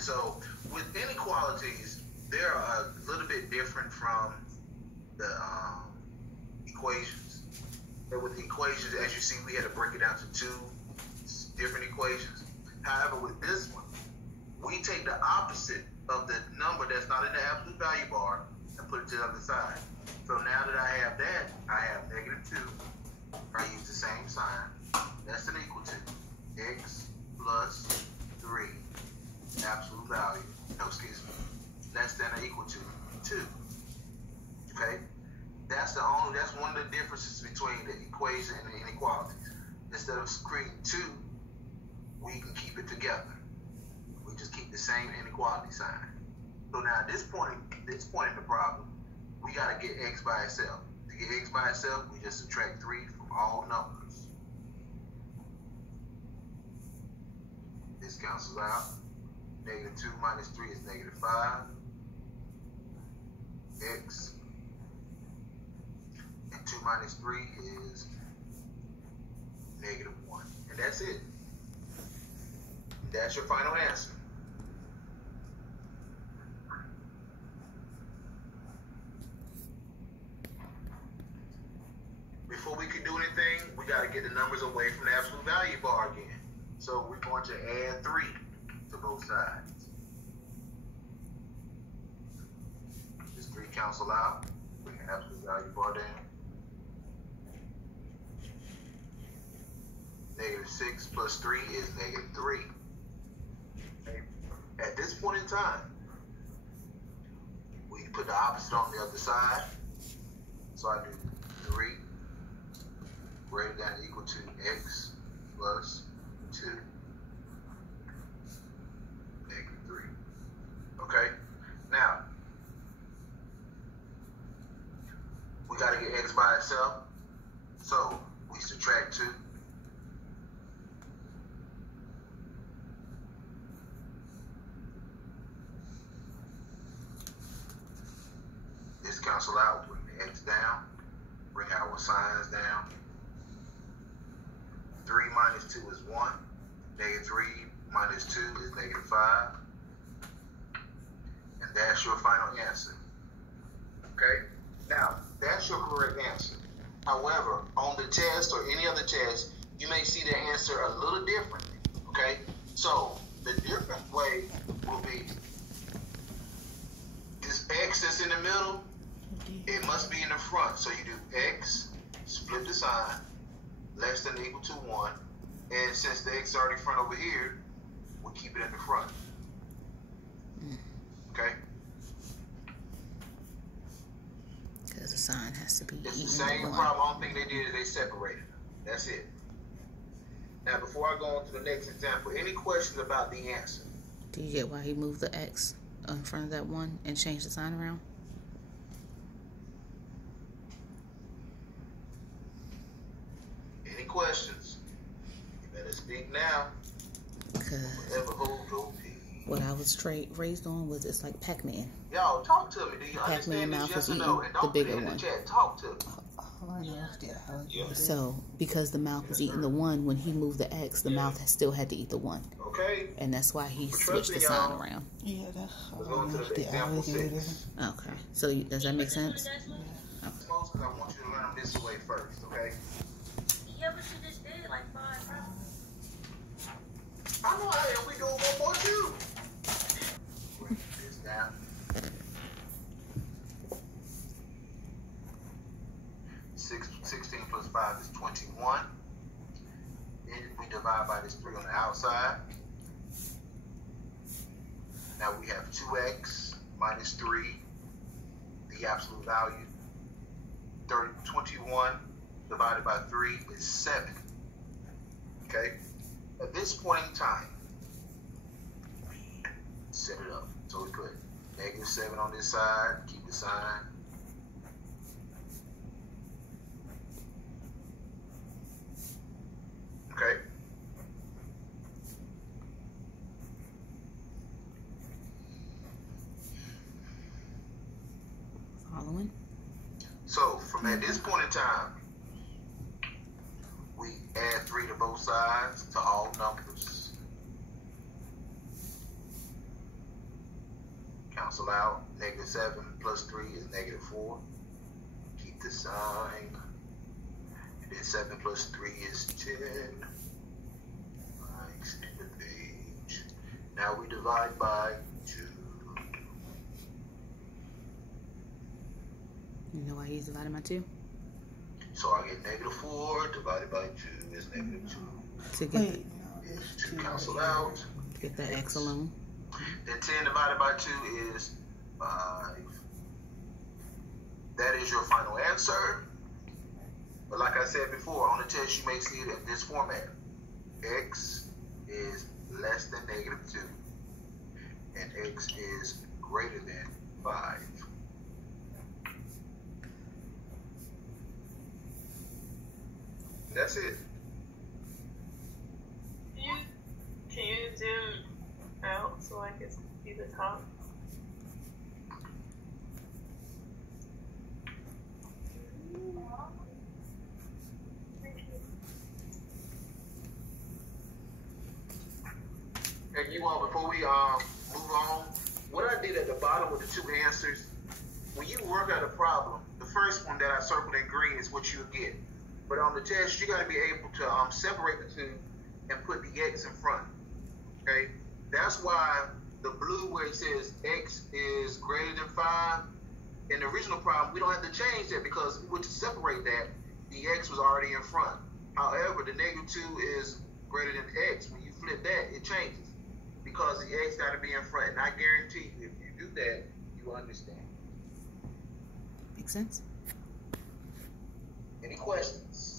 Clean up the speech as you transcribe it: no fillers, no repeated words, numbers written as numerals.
so with inequalities, they're a little bit different from the equations. And with the equations, as you see, we had to break it down to two different equations. However, with this one, we take the opposite of the number that's not in the absolute value bar and put it to the other side. So now that I have that, I have -2. I use the same sign. Less than or equal to x plus 3 absolute value. No, excuse me. Less than or equal to 2. Okay? That's one of the differences between the equation and the inequalities. Instead of creating 2, we can keep it together. We just keep the same inequality sign. So now at this point in the problem, we got to get x by itself. To get x by itself, we just subtract 3 from all numbers. This cancels out. -2 minus 3 is -5. X. And 2 minus 3 is -1. And that's it. That's your final answer. Before we can do anything, we got to get the numbers away from the absolute value bar again. So we're going to add 3 to both sides. This 3 cancel out. Bring the absolute value bar down. -6 plus 3 is -3. Okay. At this point in time, we put the opposite on the other side. So I do 3 greater than or equal to x plus 2 -3. Okay? Now, we got to get x by itself. So we subtract 2. This cancel out, bring the x down, bring our signs down. 3 minus 2 is 1. -3 minus 2 is -5. And that's your final answer. Okay? Now, that's your correct answer. However, on the test or any other test, you may see the answer a little differently. Okay? So, the different way will be this x that's in the middle, it must be in the front. So you do x, split the sign, less than or equal to 1. And since the x is already front over here, we'll keep it in the front. Okay? Because the sign has to be It's the same problem. Only thing they did is they separated them. That's it. Now, before I go on to the next example, any questions about the answer? Do you get why he moved the x in front of that 1 and changed the sign around? Any questions? You better speak now. Whatever holds your peace. What I was raised on was it's like Pac-Man. Y'all, talk to me. Do you understand this? Yes or no? And don't put it in the chat. Talk to me. So, because the mouth was eating the 1, when he moved the x, the mouth still had to eat the 1. Okay. And that's why he switched the sign around. Yeah, that's Let's go to the example 6. Okay. So, does that make sense? Okay. Because I want you to learn them this way first, okay? Yeah, but you just did like 5 problems. I know I am. We doing one more too. Bring this down. 16 plus 5 is 21. Then we divide by this 3 on the outside. Now we have 2x minus 3, the absolute value. 21 divided by 3 is 7. Okay? At this point in time, set it up. So we put -7 on this side, keep the sign. Okay? Following? So from at this point in time, we add 3 to both sides to all numbers. cancel out. Negative 7 plus 3 is negative 4. Keep the sign. And then 7 plus 3 is 10. I extend the page. Now we divide by 2. You know why he's divided by 2? So I get negative 4 divided by 2 is negative 2. To get, Is 2 cancel out. get the x alone. Then 10 divided by 2 is 5. That is your final answer. But like I said before, on the test you may see it in this format. X is less than negative 2. And X is greater than 5. That's it. Can you zoom out so I can see the top? And you all, before we move on, what I did at the bottom with the 2 answers, when you work out a problem, the first one that I circled in green is what you get. But on the test, you got to be able to separate the 2 and put the x in front. Okay, that's why the blue where it says x is greater than 5. In the original problem, we don't have to change that because if we were to separate that, the x was already in front. However, the negative 2 is greater than x. When you flip that, it changes because the x got to be in front. And I guarantee you, if you do that, you understand. Makes sense? Any questions?